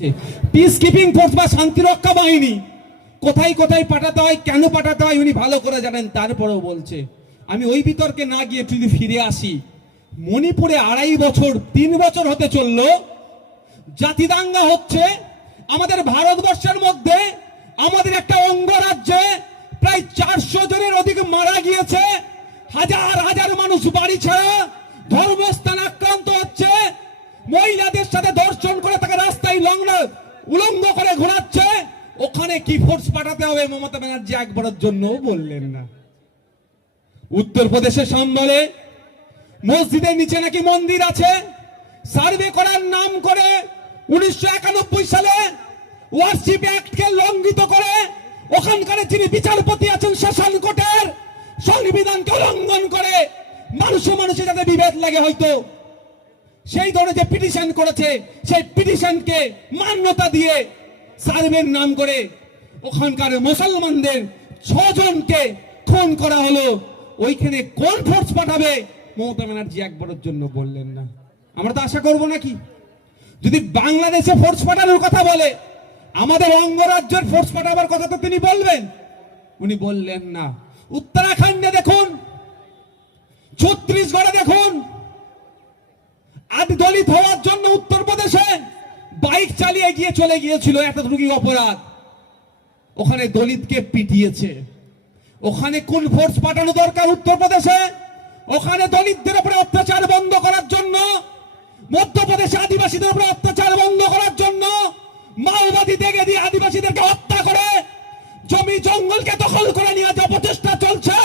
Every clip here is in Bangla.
পিস কিপিং ফোর্স বা শান্তিরক্ষা বাহিনী, কোথায় কোথায় পাঠাতে হয়, কেন পাঠাতে হয়, উনি ভালো করে জানেন, তারপরেও বলছে। আমি ওই বিতর্কে না গিয়ে যদি ফিরে আসি, মণিপুরে আড়াই বছর, তিন বছর হতে চলল, জাতিদাঙ্গা হচ্ছে, আমাদের ভারতবর্ষের মধ্যে, আমাদের একটা অঙ্গরাজ্যে প্রায় চারশো জনের অধিক মারা গিয়েছে, হাজার হাজার মানুষ বাড়ি ছাড়া উলঙ্গ করে ঘোরাচ্ছে। ওখানে কি ফোর্স পাঠাতে হবে? মমতা ব্যানার্জি একবারের জন্য বললেন না। উত্তরপ্রদেশের সম্বলে মসজিদের নিচে নাকি মন্দির আছে? সার্ভে করার নাম করে উনিশশো একানব্বই সালে ওয়ারশিপ অ্যাক্টকে লঙ্ঘিত করে ওখানকার যিনি বিচারপতি আছেন শাসন কোর্টের সংবিধানকে লঙ্ঘন করে মানুষে মানুষে যাতে বিভেদ লাগে হয়তো। সেই ধরনের যে পিটিশন করেছে, সেই পিটিশনকে মান্যতা দিয়ে সার্ভের নাম করে ওখানকার মুসলমানদের ছজনকে খুন করা হলো। ওইখানে কোন ফোর্স পাঠাবে? মমতা ব্যানার্জি একবারের জন্য বললেন না। আমরা তো আশা করব নাকি? যদি বাংলাদেশে ফোর্স পাঠানোর কথা বলে, আমাদের অঙ্গরাজ্যের ফোর্স পাঠাবার কথা তো তিনি বলবেন। উনি বললেন না। উত্তরাখণ্ডে দেখুন ছত্রিশগড়ে দেখুন চালিয়ে গিয়ে চলে গিয়েছিল এতটুকু অপরাধ। ওখানে দলিতকে পিটিয়েছে। ওখানে কোন ফোর্স পাঠানো দরকার উত্তরপ্রদেশে? ওখানে দলিতদের উপরে অত্যাচার বন্ধ করার জন্য, মধ্যপ্রদেশে আদিবাসীদের উপরে অত্যাচার বন্ধ করার জন্য মাওবাদী দেখে দিয়ে আদিবাসীদেরকে হত্যা করে, জমি জঙ্গলকে দখল করে নিয়ে যে অপচেষ্টা চলছে,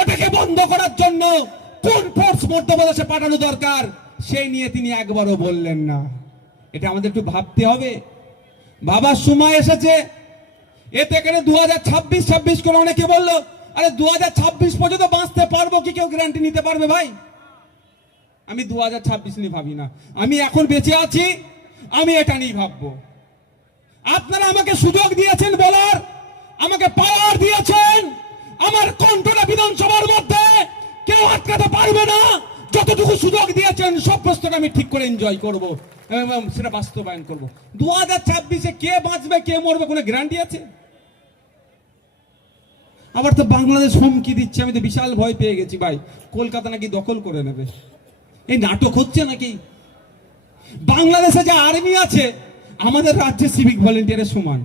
ওটাকে বন্ধ করার জন্য কোন ফোর্স মধ্যপ্রদেশে পাঠানো দরকার, সেই নিয়ে তিনি একবারও বললেন না। এটা আমাদের একটু ভাবতে হবে। ভাবার সময় এসেছে। এতে এখানে দু হাজার ছাব্বিশ ছাব্বিশ করে অনেকে বলল, আরে দু হাজার ছাব্বিশ পর্যন্ত বাঁচতে পারব কি? কেউ গ্যারান্টি নিতে পারবে ভাই? আমি দু হাজার ছাব্বিশ নিয়ে ভাবি না। আমি এখন বেঁচে আছি, আমি এটা নিয়ে ভাববো। আপনারা আমাকে সুযোগ দিয়েছেন, বলার। আমাকে পাওয়ার দিয়েছেন। আমার কণ্ঠটা বিধানসভার মধ্যে কেউ আটকাতে পারবে না। যতটুকু সুযোগ দিয়েছেন, সব প্রশ্নটা আমি ঠিক করে এনজয় করব। এবং সেটা বাস্তবায়ন করব। দু হাজার ছাব্বিশে কে বাঁচবে, কে মরবে, কোনো গ্যারান্টি আছে? আবার তো বাংলাদেশ হুমকি দিচ্ছে, আমি তো বিশাল ভয় পেয়ে গেছি ভাই। কলকাতা নাকি দখল করে নেবে। এই নাটক হচ্ছে নাকি? বাংলাদেশে যে আর্মি আছে, আমাদের রাজ্যে সিভিক ভলেন্টিয়ারের সমান।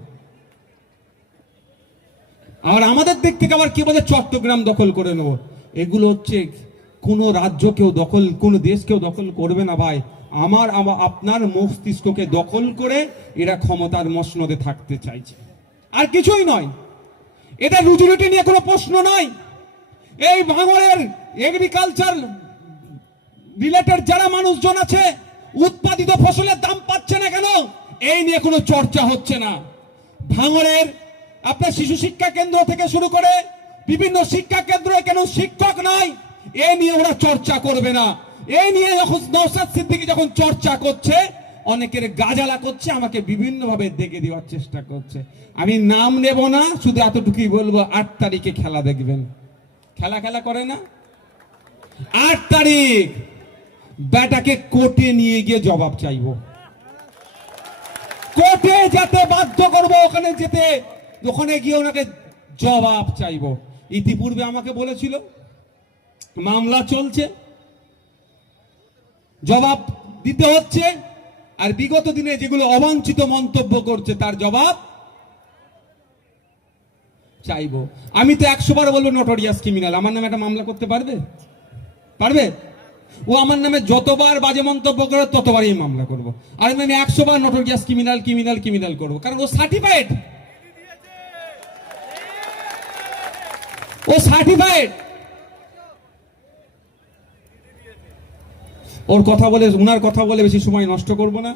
আর আমাদের দিক থেকে আবার কি বলে, চট্টগ্রাম দখল করে নেব। এগুলো হচ্ছে কোনো রাজ্য কেউ দখল, কোনো দেশ কেউ দখল করবে না ভাই। আমার আপনার মস্তিষ্ককে দখল করে এরা ক্ষমতার মসনদে থাকতে চাইছে। আর কিছুই নয়। এটা রুজি রুটি নিয়ে কোনো প্রশ্ন নয় এই ভাঙড়ের এগ্রিকালচার রিলেটেড যারা মানুষজন আছে, উৎপাদিত ফসলের দাম পাচ্ছে না কেন? এই নিয়ে কোনো চর্চা হচ্ছে না। ভাঙড়ের আপনার শিশু শিক্ষা কেন্দ্র থেকে শুরু করে বিভিন্ন শিক্ষা কেন্দ্রে কেন শিক্ষক নাই এ নিয়ে ওরা চর্চা করবে না। এই নিয়ে যখন নৌসাদ সিদ্দিকী যখন চর্চা করছে, অনেকের গাজালা করছে, আমাকে বিভিন্ন ভাবে দেখে দেওয়ার চেষ্টা করছে। আমি নাম নেব না, শুধু এতটুকুই বলব, আট তারিখে খেলা দেখবেন। খেলা খেলা করে না? আট তারিখ! বেটাকে কোর্টে নিয়ে গিয়ে জবাব চাইব। কোর্টে যেতে বাধ্য করব, ওখানে যেতে। ওখানে গিয়ে ওনাকে জবাব চাইব। ইতিপূর্বে আমাকে বলেছিল মামলা চলছে। জবাব দিতে হচ্ছে। আর বিগত দিনে যেগুলো অবাঞ্ছিত মন্তব্য করছে, তার জবাব চাইব। আমি তো একশো বার বলব নটোরিয়াস ক্রিমিনাল আমার নামে একটা মামলা করতে পারবে? পারবে? ও আমার নামে যতবার বাজে মন্তব্য করে, ততবারই মামলা করব। আর আমি একশো বার নটোরিয়াস ক্রিমিনাল ক্রিমিনাল ক্রিমিনাল করব। কারণ ও সার্টিফাইড ও সার্টিফাইড ওর কথা বলে উনার কথা বলে বেশি সময় নষ্ট করব না।